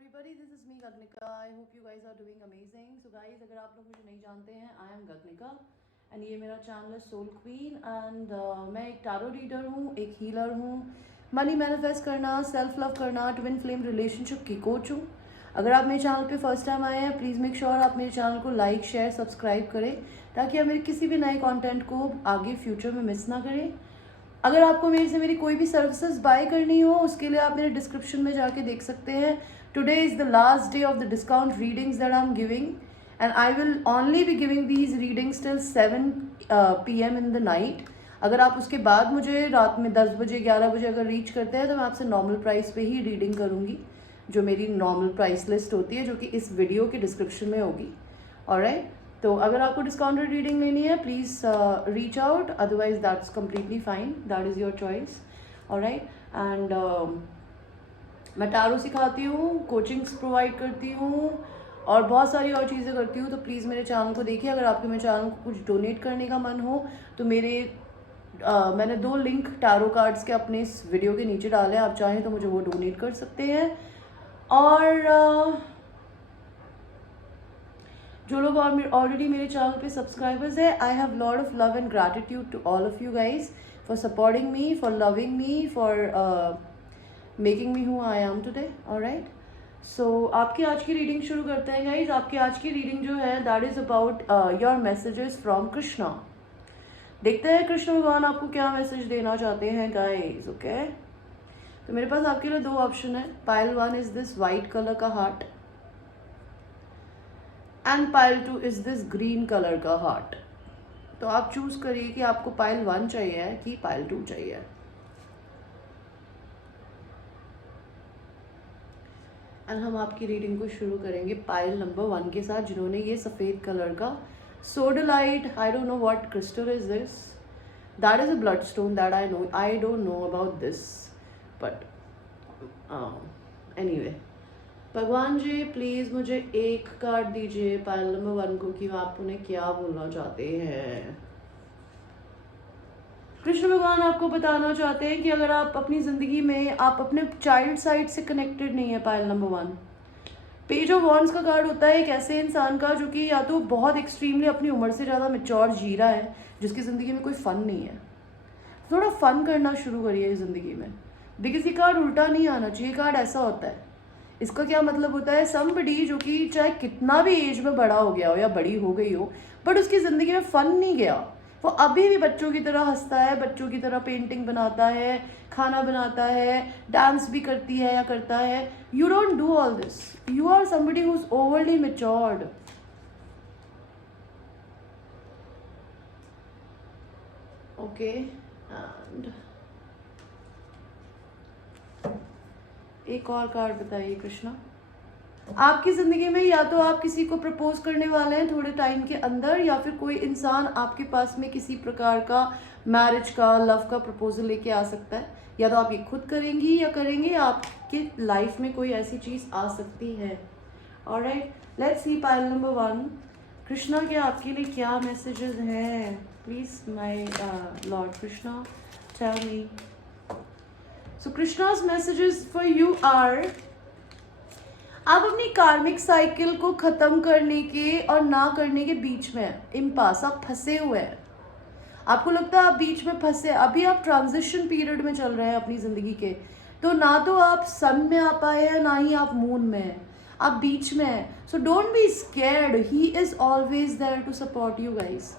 everybody, this is me Gagnika. I hope you guys are doing amazing. So guys, अगर आप लोग मुझे नहीं जानते हैं, I am Gagnika and ये मेरा चैनल है सोल क्वीन एंड मैं एक टारो रीडर हूँ, एक हीलर हूँ, मनी मैनिफेस्ट करना, सेल्फ लव करना, ट्विन फ्लेम रिलेशनशिप की कोच हूँ। अगर आप मेरे चैनल पे फर्स्ट टाइम आए हैं, प्लीज़ मेक श्योर आप मेरे चैनल को लाइक शेयर सब्सक्राइब करें ताकि आप मेरे किसी भी नए कंटेंट को आगे फ्यूचर में मिस ना करें। अगर आपको मेरे से मेरी कोई भी सर्विसेज बाय करनी हो, उसके लिए आप मेरे डिस्क्रिप्शन में जाके देख सकते हैं। Today is the last day of the discount readings that I am giving and I will only be giving these readings till 7 PM in the night. अगर आप उसके बाद मुझे रात में 10 बजे 11 बजे अगर रीच करते हैं तो मैं आपसे नॉर्मल प्राइस पे ही रीडिंग करूँगी, जो मेरी नॉर्मल प्राइस लिस्ट होती है, जो कि इस वीडियो के डिस्क्रिप्शन में होगी। ऑलराइट, तो अगर आपको डिस्काउंटेड रीडिंग लेनी है please reach out, otherwise that's completely fine, that is your choice. Alright, and मैं टारो सिखाती हूँ, कोचिंग्स प्रोवाइड करती हूँ और बहुत सारी और चीज़ें करती हूँ। तो प्लीज़ मेरे चैनल को देखिए। अगर आपके मेरे चैनल को कुछ डोनेट करने का मन हो तो मैंने 2 लिंक टारो कार्ड्स के अपने इस वीडियो के नीचे डाले, आप चाहें तो मुझे वो डोनेट कर सकते हैं। और जो लोग ऑलरेडी मेरे चैनल पे सब्सक्राइबर्स है, I have lot of love and gratitude to all of you guys for supporting me, for loving me, for making me who I am today. Alright, so आपकी आज की रीडिंग शुरू करते हैं guys. आपकी आज की रीडिंग जो है that is about your messages from Krishna. देखते हैं कृष्ण भगवान आपको क्या मैसेज देना चाहते हैं गाइज। ओके, तो मेरे पास आपके लिए 2 ऑप्शन है। Pile 1 is this white colour का heart and pile 2 is this green colour का हार्ट। तो आप चूज करिए कि आपको पाइल 1 चाहिए कि पाइल 2 चाहिए। एंड हम आपकी रीडिंग को शुरू करेंगे पाइल नंबर 1 के साथ, जिन्होंने ये सफ़ेद कलर का sodalite, I don't know what crystal is this, that is a blood stone that I know, I don't know about this but anyway. भगवान जी प्लीज़ मुझे एक कार्ड दीजिए पाइल नंबर 1 को कि आप उन्हें क्या बोलना चाहते हैं। कृष्ण भगवान आपको बताना चाहते हैं कि अगर आप अपनी ज़िंदगी में आप अपने चाइल्ड साइड से कनेक्टेड नहीं है। Pile number 1 page of wands का कार्ड होता है एक ऐसे इंसान का जो कि या तो बहुत एक्सट्रीमली अपनी उम्र से ज़्यादा मेच्योर जी रहा है, जिसकी ज़िंदगी में कोई फ़न नहीं है। थोड़ा फन करना शुरू करिए ज़िंदगी में, बिकॉज ये कार्ड उल्टा नहीं आना चाहिए। कार्ड ऐसा होता है, इसका क्या मतलब होता है, समबडी जो कि चाहे कितना भी एज में बड़ा हो गया हो या बड़ी हो गई हो, बट उसकी ज़िंदगी में फ़न नहीं गया, वो अभी भी बच्चों की तरह हंसता है, बच्चों की तरह पेंटिंग बनाता है, खाना बनाता है, डांस भी करती है या करता है। You don't do all this, you are somebody who is overly matured. Okay, and एक और कार्ड बताइए कृष्णा। आपकी ज़िंदगी में या तो आप किसी को प्रपोज करने वाले हैं थोड़े टाइम के अंदर, या फिर कोई इंसान आपके पास में किसी प्रकार का मैरिज का, लव का प्रपोजल लेके आ सकता है। या तो आप ये खुद करेंगी या करेंगे, आपकी लाइफ में कोई ऐसी चीज़ आ सकती है। Alright, let's see pile number 1 Krishna के आपके लिए क्या मैसेजेस हैं। Please my lord Krishna tell me. So Krishna's messages for you are, आप अपनी कार्मिक साइकिल को ख़त्म करने के और ना करने के बीच में इम्पास, आप फंसे हुए हैं। आपको लगता है आप बीच में फंसे, अभी आप ट्रांजिशन पीरियड में चल रहे हैं अपनी ज़िंदगी के। तो ना तो आप सन में आ पाए हैं, ना ही आप मून में हैं, आप बीच में हैं। So don't be scared, he is always there to support you guys.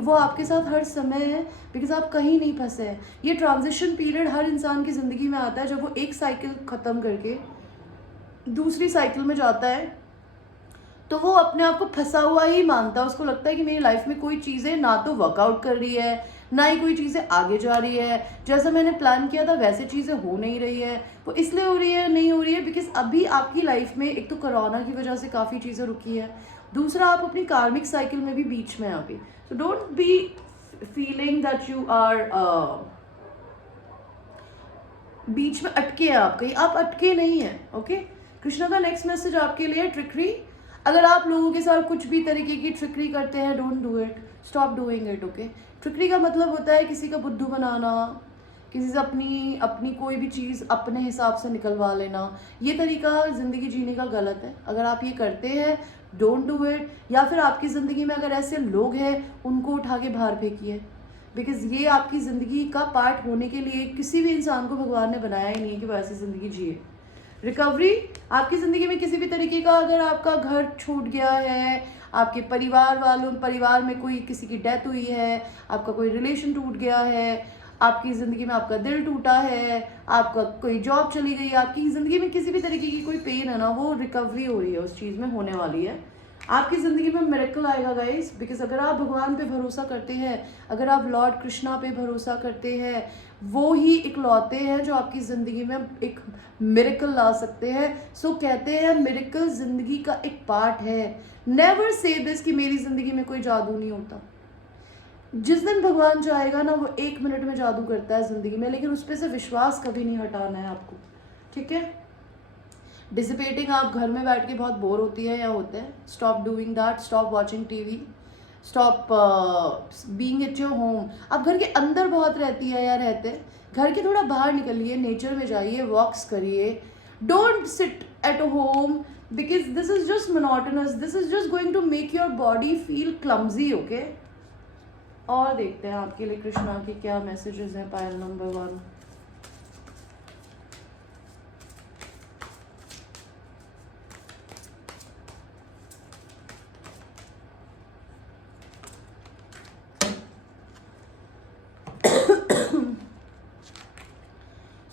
वो आपके साथ हर समय है, बिकॉज आप कहीं नहीं फंसे हैं। ये ट्रांजिशन पीरियड हर इंसान की ज़िंदगी में आता है, जब वो एक साइकिल ख़त्म करके दूसरी साइकिल में जाता है तो वो अपने आप को फंसा हुआ ही मानता है। उसको लगता है कि मेरी लाइफ में कोई चीज़ें ना तो वर्कआउट कर रही है, ना ही कोई चीज़ें आगे जा रही है, जैसा मैंने प्लान किया था वैसे चीज़ें हो नहीं रही है। वो इसलिए हो रही है, नहीं हो रही है बिकॉज अभी आपकी लाइफ में एक तो कोरोना की वजह से काफ़ी चीज़ें रुकी है, दूसरा आप अपनी कार्मिक साइकिल में भी बीच में हैं अभी। So don't be feeling that you are बीच में अटके हैं, आप कहीं आप अटके नहीं हैं। ओके, कृष्णा का नेक्स्ट मैसेज आपके लिए ट्रिकरी। अगर आप लोगों के साथ कुछ भी तरीके की ट्रिकरी करते हैं, don't do it, stop doing it. Okay, trickery का मतलब होता है किसी का बुद्धू बनाना, किसी से अपनी अपनी कोई भी चीज़ अपने हिसाब से निकलवा लेना, ये तरीका ज़िंदगी जीने का गलत है। अगर आप ये करते हैं, डोंट डू इट। या फिर आपकी ज़िंदगी में अगर ऐसे लोग हैं, उनको उठा के बाहर फेंकिए, बिकॉज़ ये आपकी ज़िंदगी का पार्ट होने के लिए किसी भी इंसान को भगवान ने बनाया ही नहीं है कि वो ऐसी ज़िंदगी जिए। रिकवरी, आपकी ज़िंदगी में किसी भी तरीके का अगर आपका घर छूट गया है, आपके परिवार में कोई किसी की डेथ हुई है, आपका कोई रिलेशन टूट गया है, आपकी ज़िंदगी में आपका दिल टूटा है, आपका कोई जॉब चली गई, आपकी ज़िंदगी में किसी भी तरीके की कोई पेन है ना, वो रिकवरी हो रही है, उस चीज़ में होने वाली है। आपकी ज़िंदगी में मिरेकल आएगा गाइस, बिकॉज अगर आप भगवान पे भरोसा करते हैं, अगर आप लॉर्ड कृष्णा पे भरोसा करते हैं, वो ही इकलौते हैं जो आपकी ज़िंदगी में एक मिरेकल ला सकते हैं। सो कहते हैं मिरेकल ज़िंदगी का एक पार्ट है। नेवर से दिस कि मेरी ज़िंदगी में कोई जादू नहीं होता। जिस दिन भगवान चाहेगा ना, वो 1 मिनट में जादू करता है ज़िंदगी में, लेकिन उस पर से विश्वास कभी नहीं हटाना है आपको, ठीक है। डिसिपेटिंग, आप घर में बैठ के बहुत बोर होती है या होते हैं, stop doing that, stop watching TV, stop being at your home. आप घर के अंदर बहुत रहती है या रहते हैं, घर के थोड़ा बाहर निकलिए, नेचर में जाइए, वॉक्स करिए। Don't sit at home because this is just monotonous, this is just going to make your body feel clumsy, okay. और देखते हैं आपके लिए कृष्णा की क्या मैसेजेस हैं। Pile number 1,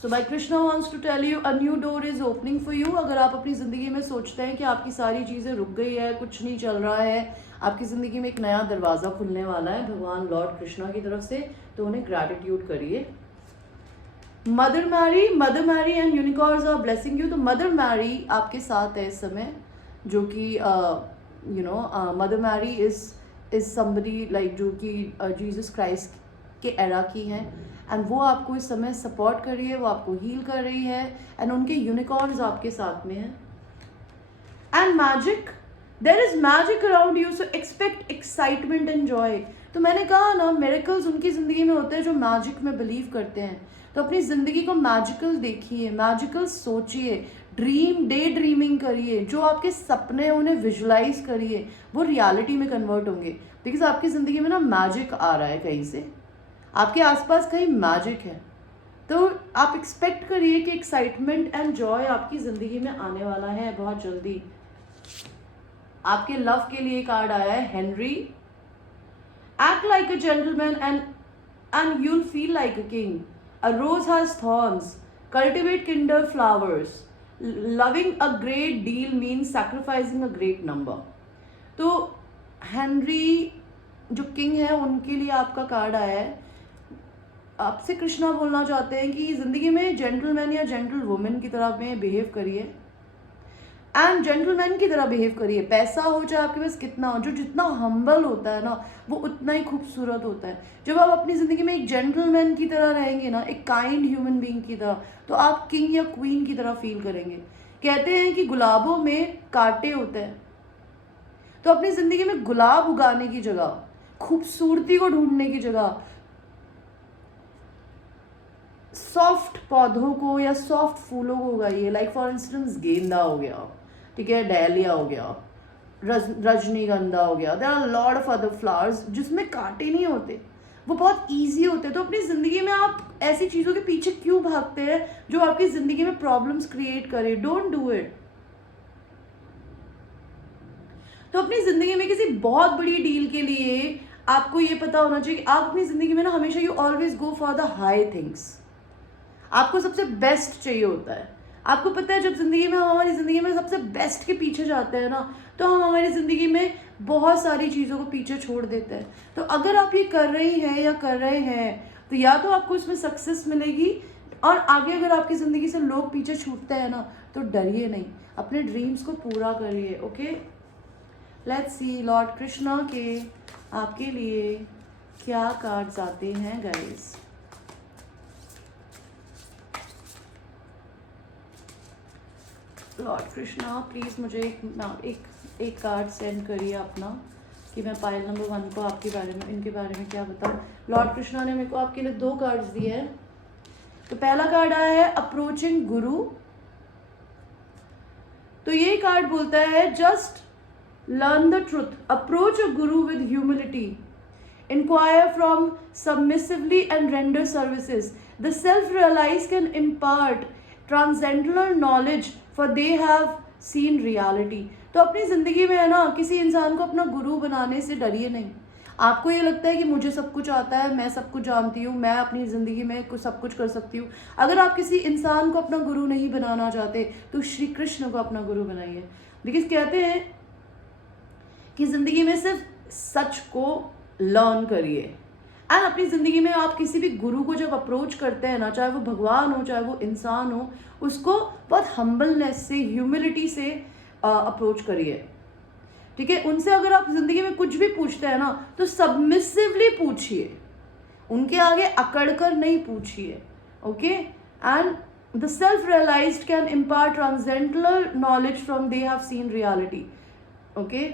so by Krishna wants to tell you a new door is opening for you. अगर आप अपनी ज़िंदगी में सोचते हैं कि आपकी सारी चीज़ें रुक गई है, कुछ नहीं चल रहा है, आपकी ज़िंदगी में एक नया दरवाज़ा खुलने वाला है भगवान लॉर्ड कृष्णा की तरफ से, तो उन्हें ग्रैटिट्यूड करिए। Mother Mary and unicorns are blessing you. तो मदर मैरी आपके साथ है इस समय, जो कि mother Mary is somebody like जो कि जीसस क्राइस्ट के एरा की हैं, एंड वो आपको इस समय सपोर्ट कर रही है, वो आपको हील कर रही है, एंड उनके यूनिकॉर्न्स आपके साथ में हैं। And magic, there is magic around you, so expect excitement and joy. तो मैंने कहा ना, मिरेकल्स उनकी ज़िंदगी में होते हैं जो मैजिक में बिलीव करते हैं। तो अपनी ज़िंदगी को मैजिकल देखिए, मैजिकल सोचिए, डे ड्रीमिंग करिए, जो आपके सपने हैं उन्हें विजुलाइज करिए, वो रियलिटी में कन्वर्ट होंगे। बिकॉज आपकी ज़िंदगी में ना मैजिक आ रहा है, कहीं से आपके आसपास कहीं मैजिक है। तो आप एक्सपेक्ट करिए कि एक्साइटमेंट एंड जॉय आपकी ज़िंदगी में आने वाला है बहुत जल्दी। आपके लव के लिए कार्ड आया है Henry. Act like a gentleman and you'll feel like a king. A rose has thorns. Cultivate kinder flowers. Loving a great deal means sacrificing a great number. तो हेनरी जो किंग है, उनके लिए आपका कार्ड आया है। आपसे कृष्णा बोलना चाहते हैं कि ज़िंदगी में जेंटलमैन या जेंटल वुमेन की तरह में बिहेव करिए, एंड जेंटलमैन की तरह बिहेव करिए। पैसा हो चाहे आपके पास कितना हो, जो जितना हम्बल होता है ना, वो उतना ही खूबसूरत होता है। जब आप अपनी ज़िंदगी में एक जेंटलमैन की तरह रहेंगे ना, एक काइंड ह्यूमन बीइंग की तरह, तो आप किंग या क्वीन की तरह फील करेंगे। कहते हैं कि गुलाबों में कांटे होते हैं, तो अपनी ज़िंदगी में गुलाब उगाने की जगह, खूबसूरती को ढूंढने की जगह, सॉफ्ट पौधों को या सॉफ्ट फूलों को उगाइए। लाइक फॉर इंस्टेंस गेंदा हो गया, ठीक है, डैलिया हो गया, रजनीगंधा हो गया। There are lot of other flowers जिसमें कांटे नहीं होते, वो बहुत इजी होते हैं। तो अपनी ज़िंदगी में आप ऐसी चीज़ों के पीछे क्यों भागते हैं जो आपकी ज़िंदगी में प्रॉब्लम्स क्रिएट करे? Don't do it. तो अपनी ज़िंदगी में किसी बहुत बड़ी डील के लिए आपको ये पता होना चाहिए कि आप अपनी ज़िंदगी में ना हमेशा you always go for the high things. आपको सबसे बेस्ट चाहिए होता है। आपको पता है, जब ज़िंदगी में हम हमारी ज़िंदगी में सबसे बेस्ट के पीछे जाते हैं ना, तो हम हमारी ज़िंदगी में बहुत सारी चीज़ों को पीछे छोड़ देते हैं। तो अगर आप ये कर रही हैं या कर रहे हैं, तो या तो आपको इसमें सक्सेस मिलेगी, और आगे अगर आपकी ज़िंदगी से लोग पीछे छूटते हैं ना, तो डरिए नहीं, अपने ड्रीम्स को पूरा करिए। Okay, let's see Lord Krishna के आपके लिए क्या कार्ड्स आते हैं गाइस। लॉर्ड कृष्णा प्लीज़ मुझे एक कार्ड सेंड करिए अपना, कि मैं पायल नंबर 1 को आपके बारे में, इनके बारे में क्या बताऊँ। लॉर्ड कृष्णा ने मेरे को आपके लिए 2 कार्ड्स दिए हैं। तो पहला कार्ड आया है अप्रोचिंग गुरु। तो ये कार्ड बोलता है just learn the truth, approach a guru with humility, inquire from submissively and render services. The self-realized can impart transcendental knowledge for they have seen reality. तो अपनी ज़िंदगी में है ना, किसी इंसान को अपना गुरु बनाने से डरिए नहीं। आपको ये लगता है कि मुझे सब कुछ आता है, मैं सब कुछ जानती हूँ, मैं अपनी ज़िंदगी में कुछ सब कुछ कर सकती हूँ। अगर आप किसी इंसान को अपना गुरु नहीं बनाना चाहते तो श्री कृष्ण को अपना गुरु बनाइए। बिकॉज कहते हैं कि ज़िंदगी में सिर्फ सच को लर्न करिए। एंड अपनी ज़िंदगी में आप किसी भी गुरु को जब अप्रोच करते हैं ना, चाहे वो भगवान हो चाहे वो इंसान हो, उसको बहुत हम्बलनेस से, ह्यूमिलिटी से अप्रोच करिए। ठीक है, उनसे अगर आप ज़िंदगी में कुछ भी पूछते हैं ना तो सबमिसिवली पूछिए, उनके आगे अकड़ कर नहीं पूछिए। Okay, and the self realized can impart transcendental knowledge from they have seen reality. Okay,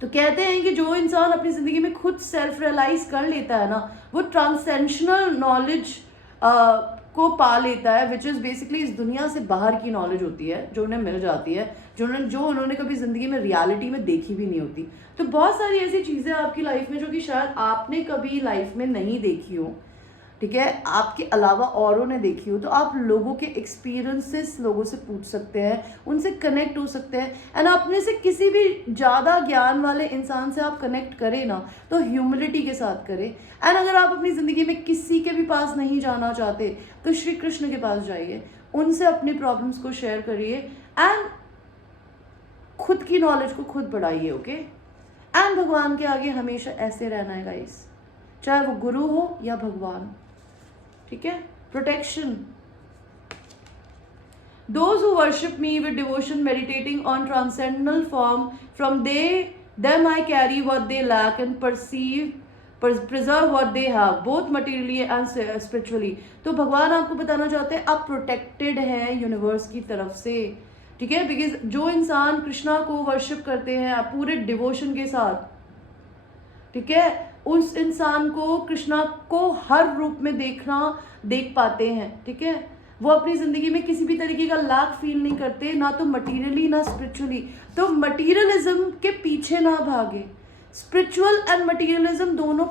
तो कहते हैं कि जो इंसान अपनी ज़िंदगी में खुद सेल्फ रियलाइज कर लेता है ना, वो ट्रांसेंशनल नॉलेज को पा लेता है, विच इज़ बेसिकली इस दुनिया से बाहर की नॉलेज होती है जो उन्हें मिल जाती है, जो उन्होंने कभी ज़िंदगी में रियलिटी में देखी भी नहीं होती। तो बहुत सारी ऐसी चीज़ें आपकी लाइफ में जो कि शायद आपने कभी लाइफ में नहीं देखी हो, ठीक है, आपके अलावा औरों ने देखी हो, तो आप लोगों के एक्सपीरियंसेस लोगों से पूछ सकते हैं, उनसे कनेक्ट हो सकते हैं। एंड अपने से किसी भी ज़्यादा ज्ञान वाले इंसान से आप कनेक्ट करें ना तो ह्यूमिलिटी के साथ करें। एंड अगर आप अपनी ज़िंदगी में किसी के भी पास नहीं जाना चाहते तो श्री कृष्ण के पास जाइए, उनसे अपनी प्रॉब्लम्स को शेयर करिए एंड खुद की नॉलेज को खुद बढ़ाइए। ओके, एंड भगवान के आगे हमेशा ऐसे रहना है गाइस, चाहे वो गुरु हो या भगवान। ठीक है, protection. Those who worship me with devotion, meditating on transcendental form, from them I carry what they lack and preserve what they have, both materially and spiritually. तो भगवान आपको बताना चाहते हैं आप प्रोटेक्टेड हैं यूनिवर्स की तरफ से। ठीक है, बिकॉज जो इंसान कृष्णा को वर्शिप करते हैं पूरे डिवोशन के साथ, ठीक है, उस इंसान को कृष्णा को हर रूप में देख पाते हैं। ठीक है, वो अपनी ज़िंदगी में किसी भी तरीके का लैक फील नहीं करते, ना तो मटीरियली ना स्पिरिचुअली। तो मटीरियलिज्म के पीछे ना भागे, स्पिरिचुअल एंड मटीरियलिज्म दोनों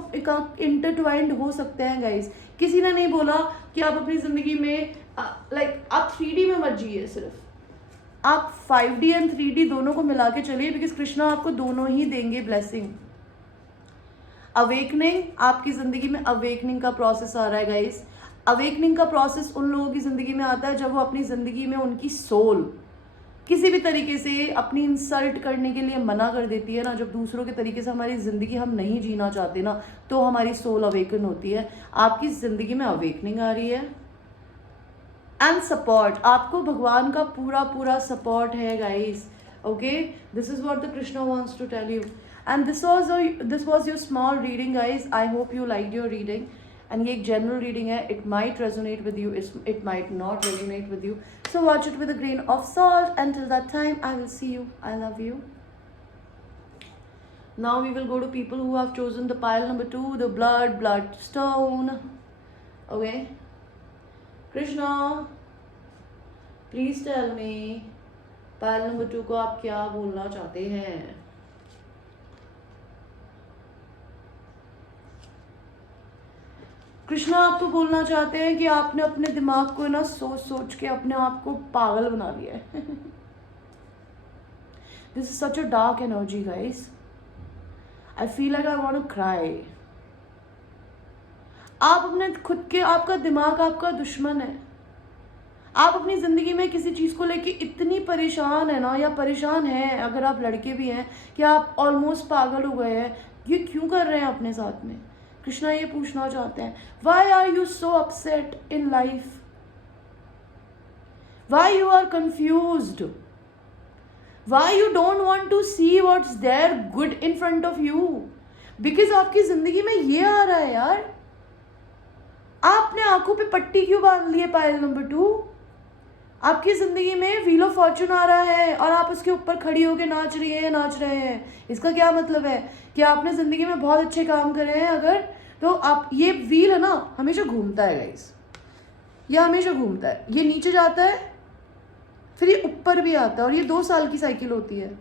इंटरट्वाइंड हो सकते हैं गाइस। किसी ने नहीं बोला कि आप अपनी ज़िंदगी में आप 3D में मत जिए, सिर्फ आप 5D एंड 3D दोनों को मिला के चलिए, बिकॉज कृष्णा आपको दोनों ही देंगे ब्लेसिंग। अवेकनिंग, आपकी ज़िंदगी में अवेकनिंग का प्रोसेस आ रहा है गाइस। अवेकनिंग का प्रोसेस उन लोगों की ज़िंदगी में आता है जब वो अपनी ज़िंदगी में उनकी सोल किसी भी तरीके से अपनी इंसल्ट करने के लिए मना कर देती है ना, जब दूसरों के तरीके से हमारी ज़िंदगी हम नहीं जीना चाहते ना, तो हमारी सोल अवेकन होती है। आपकी ज़िंदगी में अवेकनिंग आ रही है। एंड सपोर्ट, आपको भगवान का पूरा सपोर्ट है guys. Okay, this is what the Krishna wants to tell you. And this was your small reading guys. I hope you liked your reading. And ये एक general reading है, it might resonate with you, it might not resonate with you, so watch it with a grain of salt. Until that time, I will see you. I love you. Now we will go to people who have chosen the pile number 2, the bloodstone. Okay, Krishna, please tell me, pile number 2 को आप क्या बोलना चाहते हैं? कृष्णा आपको बोलना चाहते हैं कि आपने अपने दिमाग को ना सोच के अपने आप को पागल बना लिया है। This is such a dark energy guys, I feel like I want to cry. आप अपने खुद के, आपका दिमाग आपका दुश्मन है। आप अपनी ज़िंदगी में किसी चीज़ को लेके इतनी परेशान है ना, या परेशान है अगर आप लड़के भी हैं कि आप ऑलमोस्ट पागल हो गए हैं। ये क्यों कर रहे हैं अपने साथ में? कृष्णा ये पूछना चाहते हैं, why are you so upset in life? Why you are confused? Why you don't want to see what's there good in front of you? Because आपकी जिंदगी में ये आ रहा है यार, आपने आंखों पे पट्टी क्यों बांध ली है? पायल नंबर 2, आपकी ज़िंदगी में व्हील ऑफ फॉर्चून आ रहा है और आप उसके ऊपर खड़ी होकर नाच रहे हैं। इसका क्या मतलब है कि आपने ज़िंदगी में बहुत अच्छे काम करे हैं अगर, तो आप, ये व्हील है ना हमेशा घूमता है गाइस। ये हमेशा घूमता है, ये नीचे जाता है फिर ये ऊपर भी आता है, और ये 2 साल की साइकिल होती है।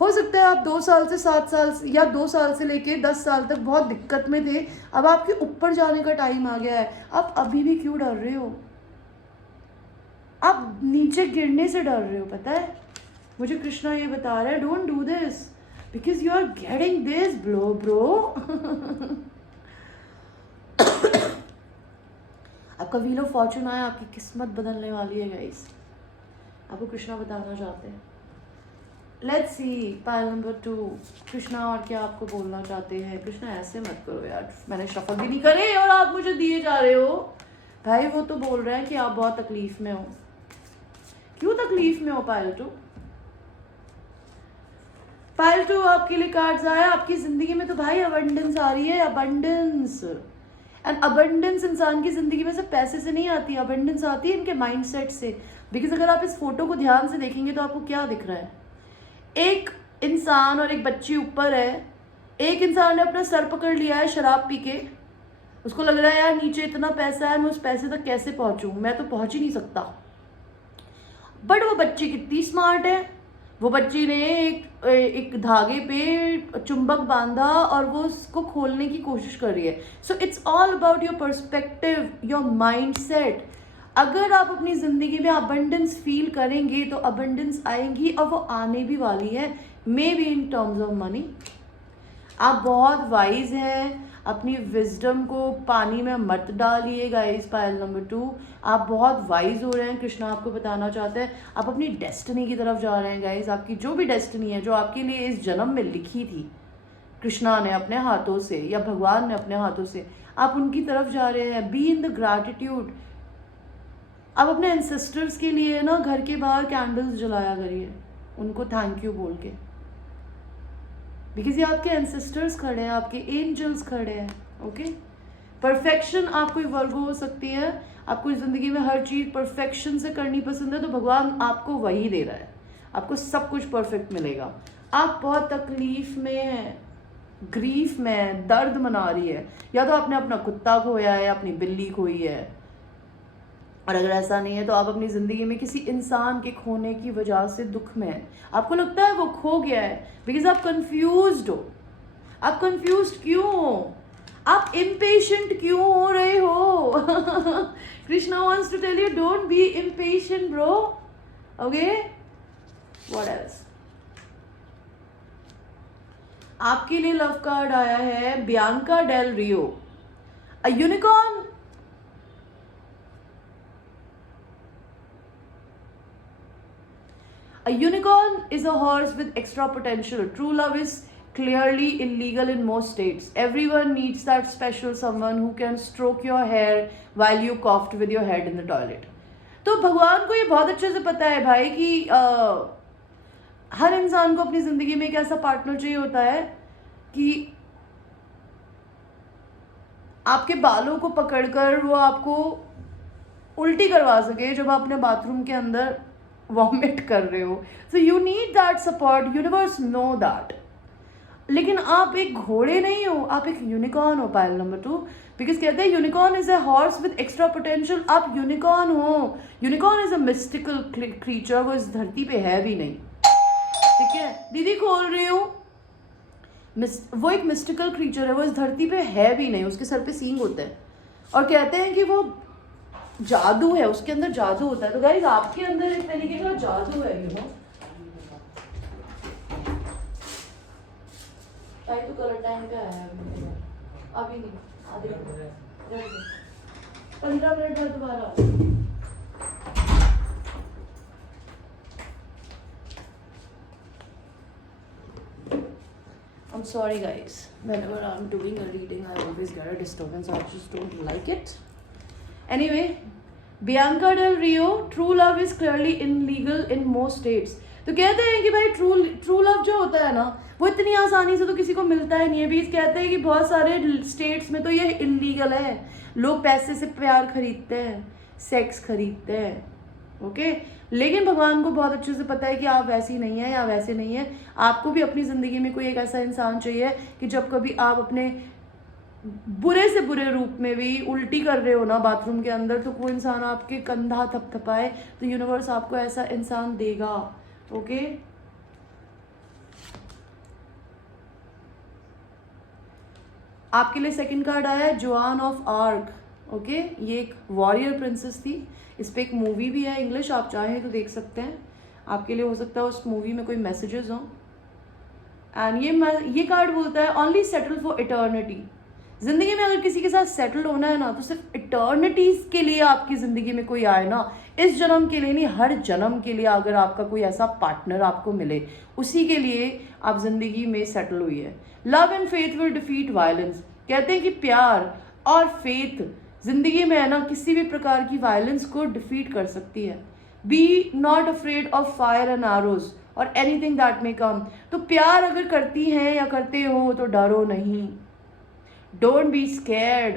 हो सकता है आप 2 साल से 7 साल या 2 साल से लेके 10 साल तक बहुत दिक्कत में थे, अब आपके ऊपर जाने का टाइम आ गया है। आप अभी भी क्यों डर रहे हो? आप नीचे गिरने से डर रहे हो, पता है? मुझे कृष्णा ये बता रहा है, don't do this because you are getting this bro. आपका व्हील ऑफ फॉर्चून आया, आपकी किस्मत बदलने वाली है गाइस, आपको कृष्णा बताना चाहते हैं। Let's see pile number 2, Krishna और क्या आपको बोलना चाहते हैं? कृष्णा ऐसे मत करो यार, मैंने शफल भी नहीं करे और आप मुझे दिए जा रहे हो। भाई वो तो बोल रहे हैं कि आप बहुत तकलीफ में हो। क्यों तकलीफ में हो पाइल 2? पाइल 2 आपके लिए कार्ड्स आया, आपकी जिंदगी में तो भाई अबंडेंस आ रही है, अबंडेंस। एंड अबंडेंस इंसान की जिंदगी में से पैसे से नहीं आती, अबंडेंस आती है इनके माइंडसेट से। बिकॉज अगर आप इस फोटो को ध्यान से देखेंगे तो आपको क्या दिख रहा है? एक इंसान और एक बच्ची ऊपर है, एक इंसान ने अपना सर पकड़ लिया है शराब पी के, उसको लग रहा है यार नीचे इतना पैसा है, मैं उस पैसे तक कैसे पहुंचूं, मैं तो पहुंच ही नहीं सकता। बट वो बच्ची कितनी स्मार्ट है, वो बच्ची ने एक धागे पे चुंबक बांधा और वो उसको खोलने की कोशिश कर रही है। So it's all about your perspective, your mind set. अगर आप अपनी ज़िंदगी में अबंडेंस फील करेंगे तो अबंडेंस आएंगी, और वो आने भी वाली है, may be in terms of money. आप बहुत वाइज हैं, अपनी विजडम को पानी में मत डालिए गाइस। पाइल नंबर 2, आप बहुत वाइज हो रहे हैं, कृष्णा आपको बताना चाहते हैं आप अपनी डेस्टिनी की तरफ जा रहे हैं गाइस। आपकी जो भी डेस्टिनी है, जो आपके लिए इस जन्म में लिखी थी कृष्णा ने अपने हाथों से या भगवान ने अपने हाथों से, आप उनकी तरफ जा रहे हैं। Be in the gratitude. आप अपने एंसेस्टर्स के लिए ना घर के बाहर कैंडल्स जलाया करिए, उनको थैंक यू बोल के, बिकॉज ये आपके एंसेस्टर्स खड़े हैं, आपके एंजल्स खड़े हैं। ओके, परफेक्शन आपको वर्गो हो सकती है, आपको ज़िंदगी में हर चीज़ परफेक्शन से करनी पसंद है, तो भगवान आपको वही दे रहा है, आपको सब कुछ परफेक्ट मिलेगा। आप बहुत तकलीफ में हैं, ग्रीफ में है, दर्द मना रही है, या तो आपने अपना कुत्ता खोया है या अपनी बिल्ली खोई है, और अगर ऐसा नहीं है तो आप अपनी ज़िंदगी में किसी इंसान के खोने की वजह से दुख में हैं। आपको लगता है वो खो गया है बिकॉज आप कंफ्यूज्ड हो। आप कंफ्यूज्ड क्यों हो? आप इम्पेशेंट क्यों हो रहे हो? Krishna wants to tell you don't be impatient bro. Okay, what else? आपके लिए लव कार्ड आया है Bianca Del Rio, a unicorn. A unicorn is a horse with extra potential. True love is clearly illegal in most states. Everyone needs that special someone who can stroke your hair while you coughed with your head in the toilet. तो भगवान को ये बहुत अच्छे से पता है भाई कि हर इंसान को अपनी ज़िंदगी में एक ऐसा पार्टनर चाहिए होता है कि आपके बालों को पकड़कर वो आपको उल्टी करवा सके जब आप अपने बाथरूम के अंदर वॉमिट कर रहे हो। So you need that support, universe know that. लेकिन आप एक घोड़े नहीं हो, आप एक यूनिकॉर्न हो। पाइल नंबर 2, बिकॉज कहते हैं unicorn is a horse with extra potential. आप यूनिकॉर्न हो। Unicorn is a mystical creature, वो इस धरती पे है भी नहीं, ठीक है दीदी, खोल रही हूँ। वो एक मिस्टिकल क्रीचर है, वो इस धरती पे है भी नहीं, उसके सर पे सींग होते हैं, और कहते हैं कि वो जादू है, उसके अंदर जादू होता है। तो गाइस आपके अंदर एक तरीके का जादू है, यू नो। तो कलर टाइम पे आया अभी नहीं, आधे 15 मिनट बाद दोबारा। I'm sorry guys, whenever I'm doing a reading I always get a disturbance, I just don't like it. Anyway, Bianca Del Rio, true love is clearly illegal in most states. तो कहते हैं कि भाई true love जो होता है ना, वो इतनी आसानी से तो किसी को मिलता ही नहीं है। बीच कहते हैं कि बहुत सारे स्टेट्स में तो ये इलीगल है, लोग पैसे से प्यार खरीदते हैं, सेक्स खरीदते हैं। ओके, लेकिन भगवान को बहुत अच्छे से पता है कि आप वैसी नहीं है या वैसे नहीं है। आपको भी अपनी ज़िंदगी में कोई एक ऐसा इंसान चाहिए कि जब कभी आप अपने बुरे से बुरे रूप में भी उल्टी कर रहे हो ना बाथरूम के अंदर, तो कोई इंसान आपके कंधा थपथपाए तो यूनिवर्स आपको ऐसा इंसान देगा। ओके, आपके लिए सेकंड कार्ड आया है जोआन ऑफ आर्क। ओके, ये एक वॉरियर प्रिंसेस थी, इस पर एक मूवी भी है इंग्लिश, आप चाहें तो देख सकते हैं। आपके लिए हो सकता है उस मूवी में कोई मैसेजेस हों। एंड ये कार्ड बोलता है ओनली सेटल फॉर इटर्निटी। जिंदगी में अगर किसी के साथ सेटल होना है ना, तो सिर्फ इटर्निटीज के लिए आपकी जिंदगी में कोई आए ना, इस जन्म के लिए नहीं, हर जन्म के लिए अगर आपका कोई ऐसा पार्टनर आपको मिले, उसी के लिए आप जिंदगी में सेटल हुई है। Love and faith will defeat violence. कहते हैं कि प्यार और फेथ जिंदगी में है ना, किसी भी प्रकार की वायलेंस को डिफीट कर सकती है। Be not afraid of fire and arrows और एनीथिंग दैट मे कम। तो प्यार अगर करती हैं या करते हो तो डरो नहीं, डोंट बी स्कैर्ड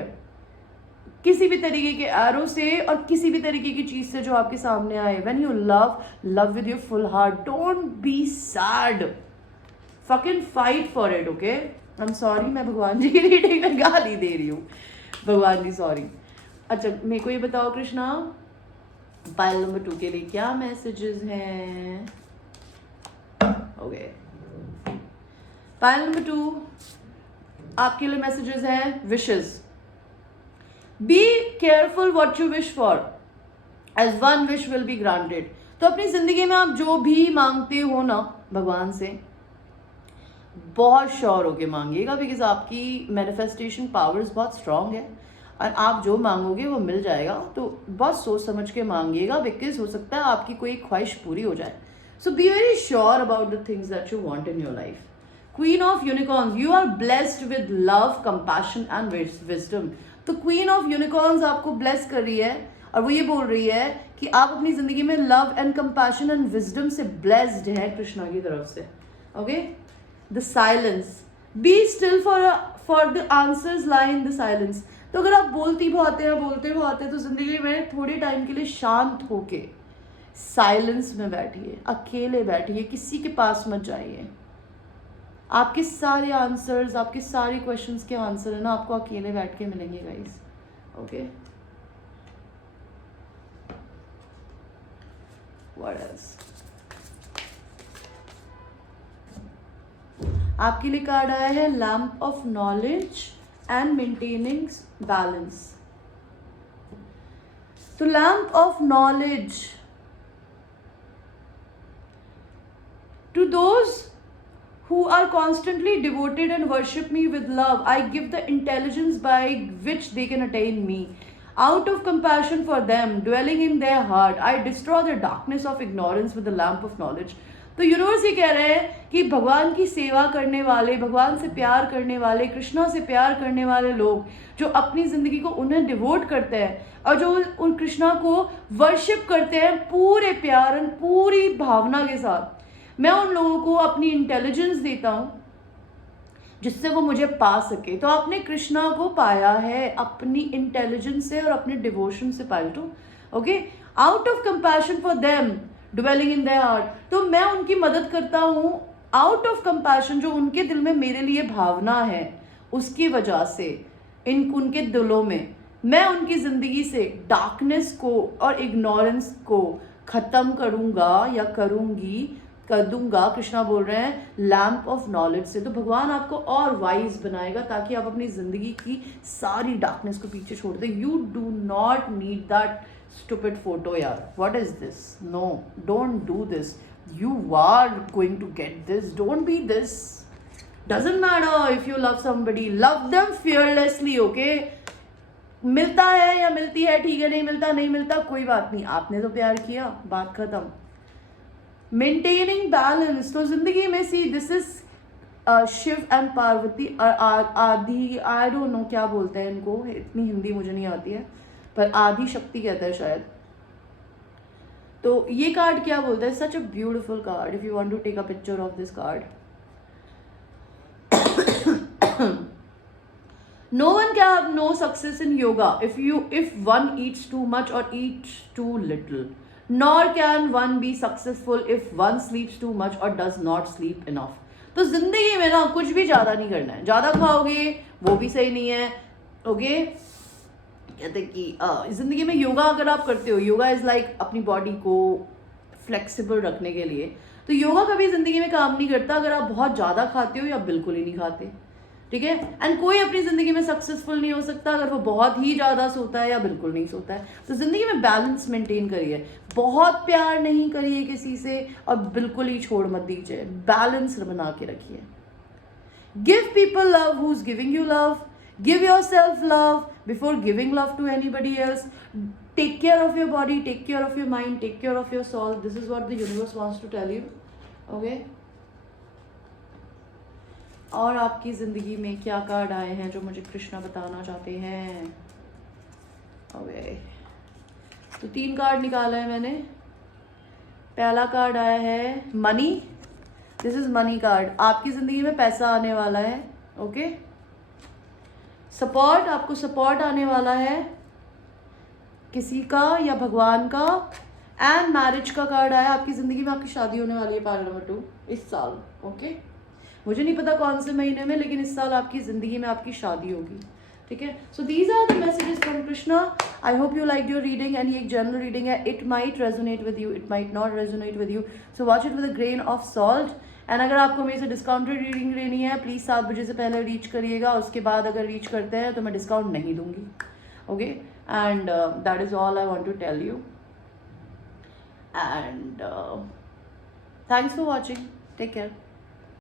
किसी भी तरीके के एरो से और किसी भी तरीके की चीज से जो आपके सामने आए। When you love with your full heart, don't be sad, fucking fight for it. Okay, I am sorry, मैं भगवान जी की रीडिंग में गाली दे रही हूँ, भगवान जी सॉरी। अच्छा, मेरे को ये बताओ कृष्णा, पाइल नंबर 2 के लिए क्या मैसेजेस हैं? ओके, पाइल नंबर 2 आपके लिए मैसेजेस हैं wishes. Be careful what you wish for, as one wish will be granted. तो अपनी जिंदगी में आप जो भी मांगते हो ना भगवान से, बहुत श्योर होके मांगिएगा, बिकॉज आपकी मैनिफेस्टेशन पावर्स बहुत स्ट्रांग है और आप जो मांगोगे वो मिल जाएगा। तो बहुत सोच समझ के मांगिएगा, बिकॉज हो सकता है आपकी कोई ख्वाहिश पूरी हो जाए। So be very sure about the things that you want in your life. Queen of unicorns, you are blessed with love, compassion and wisdom. तो क्वीन ऑफ यूनिकॉर्न्स आपको ब्लेस कर रही है और वो ये बोल रही है कि आप अपनी जिंदगी में love and compassion and wisdom से ब्लेस्ड हैं कृष्णा की तरफ से। Okay, the silence, be still for the answers lie in the silence. तो अगर आप बोलते बहुत हैं तो जिंदगी में थोड़े टाइम के लिए शांत होके साइलेंस में बैठिए, अकेले बैठिए, किसी के पास मत जाइए। आपके सारे आंसर्स, आपके सारे क्वेश्चंस के आंसर है ना, आपको अकेले बैठ के मिलेंगे गाइस। Okay, what else? आपके लिए कार्ड आया है lamp of knowledge and maintaining balance. तो lamp of knowledge, to those who are constantly devoted and worship me with love, I give the intelligence by which they can attain me. Out of compassion for them, dwelling in their heart, I destroy the darkness of ignorance with the lamp of knowledge. तो universe ये कह रहे हैं कि भगवान की सेवा करने वाले, भगवान से प्यार करने वाले, कृष्णा से प्यार करने वाले लोग जो अपनी ज़िंदगी को उन्हें डिवोट करते हैं और जो उन कृष्णा को वर्शिप करते हैं पूरे प्यार और पूरी भावना के साथ, मैं उन लोगों को अपनी इंटेलिजेंस देता हूँ जिससे वो मुझे पा सके। तो आपने कृष्णा को पाया है अपनी इंटेलिजेंस से और अपने डिवोशन से पालटू। Okay, out of compassion for them dwelling in their heart, तो मैं उनकी मदद करता हूँ आउट ऑफ कंपैशन, जो उनके दिल में मेरे लिए भावना है उसकी वजह से, उनके दिलों में मैं उनकी ज़िंदगी से डार्कनेस को और इग्नोरेंस को ख़त्म करूँगा या कर दूंगा। कृष्णा बोल रहे हैं लैम्प ऑफ नॉलेज से। तो भगवान आपको और वाइज बनाएगा ताकि आप अपनी जिंदगी की सारी डार्कनेस को पीछे छोड़ दें। You do not need that stupid photo यार, what is this? No, don't do this, you are going to get this, don't be this. Doesn't matter if you love somebody, love them fearlessly. Okay, मिलता है या मिलती है ठीक है, नहीं मिलता कोई बात नहीं, आपने तो प्यार किया, बात खत्म। मेंटेनिंग बैलेंस, तो जिंदगी में see this is Shiva and Parvati आदि, आई डोंट नो क्या बोलते हैं इनको, इतनी हिंदी मुझे नहीं आती है, पर आदि शक्ति कहते हैं शायद। तो ये कार्ड क्या बोलता है? Such a beautiful card, if you want to take a picture of this card. No one can have no success in yoga if one eats too much or eats too little. Nor can one be successful if one sleeps too much or does not sleep enough. तो जिंदगी में ना कुछ भी ज़्यादा नहीं करना है, ज़्यादा खाओगे वो भी सही नहीं है। ओके, कहते हैं कि जिंदगी में योगा अगर आप करते हो, योगा इज़ लाइक अपनी बॉडी को फ्लेक्सिबल रखने के लिए, तो योगा कभी जिंदगी में काम नहीं करता अगर आप बहुत ज़्यादा खाते हो या बिल्कुल ही नहीं खाते, ठीक है। एंड कोई अपनी ज़िंदगी में सक्सेसफुल नहीं हो सकता अगर वो बहुत ही ज़्यादा सोता है या बिल्कुल नहीं सोता है। तो ज़िंदगी में बैलेंस मेंटेन करिए, बहुत प्यार नहीं करिए किसी से और बिल्कुल ही छोड़ मत दीजिए, बैलेंस बना के रखिए। Give people love who is giving you love, give yourself love before giving love to anybody else. Take care of your body, take care of your mind, take care of your soul. This is what the universe wants to tell you. Okay, और आपकी ज़िंदगी में क्या card आए हैं जो मुझे कृष्णा बताना चाहते हैं। ओके, तो 3 कार्ड निकाला है मैंने। पहला कार्ड आया है money, this is money card. आपकी ज़िंदगी में पैसा आने वाला है। ओके, सपोर्ट, आपको सपोर्ट आने वाला है किसी का या भगवान का। एंड मैरिज का कार्ड आया, आपकी ज़िंदगी में आपकी शादी होने वाली है पार्ट नंबर 2 इस साल। ओके, मुझे नहीं पता कौन से महीने में, लेकिन इस साल आपकी ज़िंदगी में आपकी शादी होगी, ठीक है। So these are the messages from Krishna. I hope you like your reading, and ये एक जनरल रीडिंग है। It might resonate with you, it might not resonate with you, so watch it with a grain of salt. And अगर आपको मेरे से discounted reading लेनी है, please 7 बजे से पहले रीच करिएगा। उसके बाद अगर रीच करते हैं तो मैं डिस्काउंट नहीं दूंगी। Okay, and that is all I want to tell you. And thanks for watching, take care.